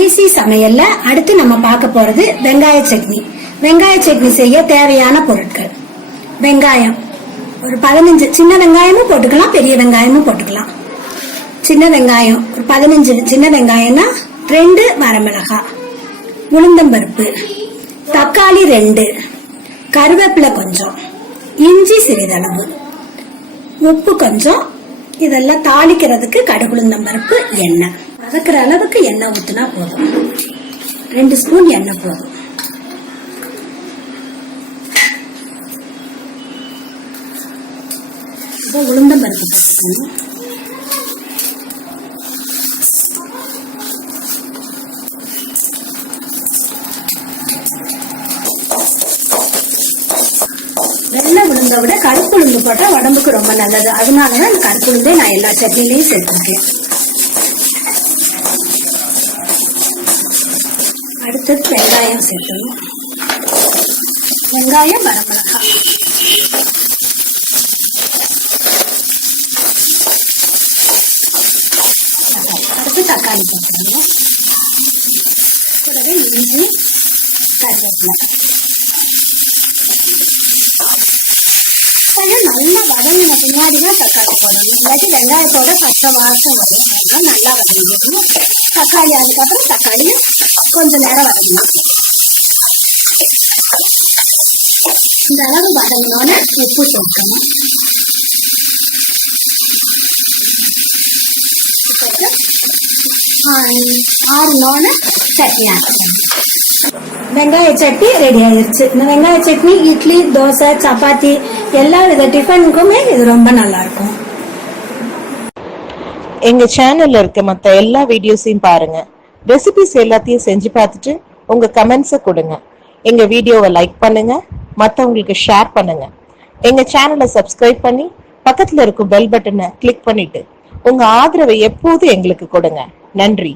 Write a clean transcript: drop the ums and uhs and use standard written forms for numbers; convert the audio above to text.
Easy சமையல்ல அடுத்து நம்ம பார்க்க போறது வெங்காய சட்னி. வெங்காய சட்னி செய்ய தேவையான பொருட்கள்: வெங்காயம் ஒரு 15, சின்ன வெங்காயமும் போட்டுக்கலாம், பெரிய வெங்காயமும் போட்டுக்கலாம். சின்ன வெங்காயம் ஒரு 15 சின்ன வெங்காயம்னா 2 வரமிளகாய், உளுந்தம்பருப்பு, தக்காளி 2, கருவேப்பிலை கொஞ்சம், இஞ்சி சிறிதளவு, உப்பு கொஞ்சம். இதெல்லாம் தாளிக்கிறதுக்கு கடுகு, உளுந்தம்பருப்பு, எண்ணெய். வதக்குற அளவுக்கு எண்ணெய் ஊத்தினா போதும். 2 ஸ்பூன் எண்ணெய் போதும். உளுந்தம்பருப்பு போட்டுக்கணும். வெள்ளை உளுந்த விட கருப்பு உளுந்து போட்டா உடம்புக்கு ரொம்ப நல்லது. அதனாலதான் அந்த கருப்பு உளுந்தே நான் எல்லா சட்னிலையும் சேர்த்திருக்கேன். அடுத்தது வெங்காயம் சேர்க்கணும். வெங்காயம், வரமிளகாய், அடுத்து தக்காளி போட்டுக்கணும். கூடவே இஞ்சி, கருவேப்பிலை. நல்லா வதங்கின பின்னாடிதான் தக்காளி போடணும். இல்லாட்டி வெங்காயத்தோட பச்சை வாசம் வரும். அதனால நல்லா வதங்கிக்கணும். தக்காளி அதுக்கப்புறம் தக்காளியும் கொஞ்சம் நேரம் வதங்கணும். இந்த அளவு வதங்கினோன்னு உப்பு சேர்க்கணும். ஆறுனோன்னு சட்னி ஆக்கணும். வெங்காய சட்னி ரெடி ஆயிருச்சு. இந்த வெங்காய சட்னி இட்லி, தோசை, சப்பாத்தி எல்லா வித டிஃபனுக்குமே இது ரொம்ப நல்லா இருக்கும். எங்க சேனல்ல இருக்க மத்த எல்லா வீடியோஸையும் பாருங்க. ரெசிபிஸ் எல்லாத்தையும் செஞ்சு பார்த்துட்டு உங்க கமெண்ட்ஸை கொடுங்க. எங்க வீடியோவை லைக் பண்ணுங்க, மற்றவங்களுக்கு ஷேர் பண்ணுங்க. எங்க சேனலை சப்ஸ்கிரைப் பண்ணி பக்கத்துல இருக்கும் பெல் பட்டனை கிளிக் பண்ணிட்டு உங்க ஆதரவை எப்போதும் எங்களுக்கு கொடுங்க. நன்றி.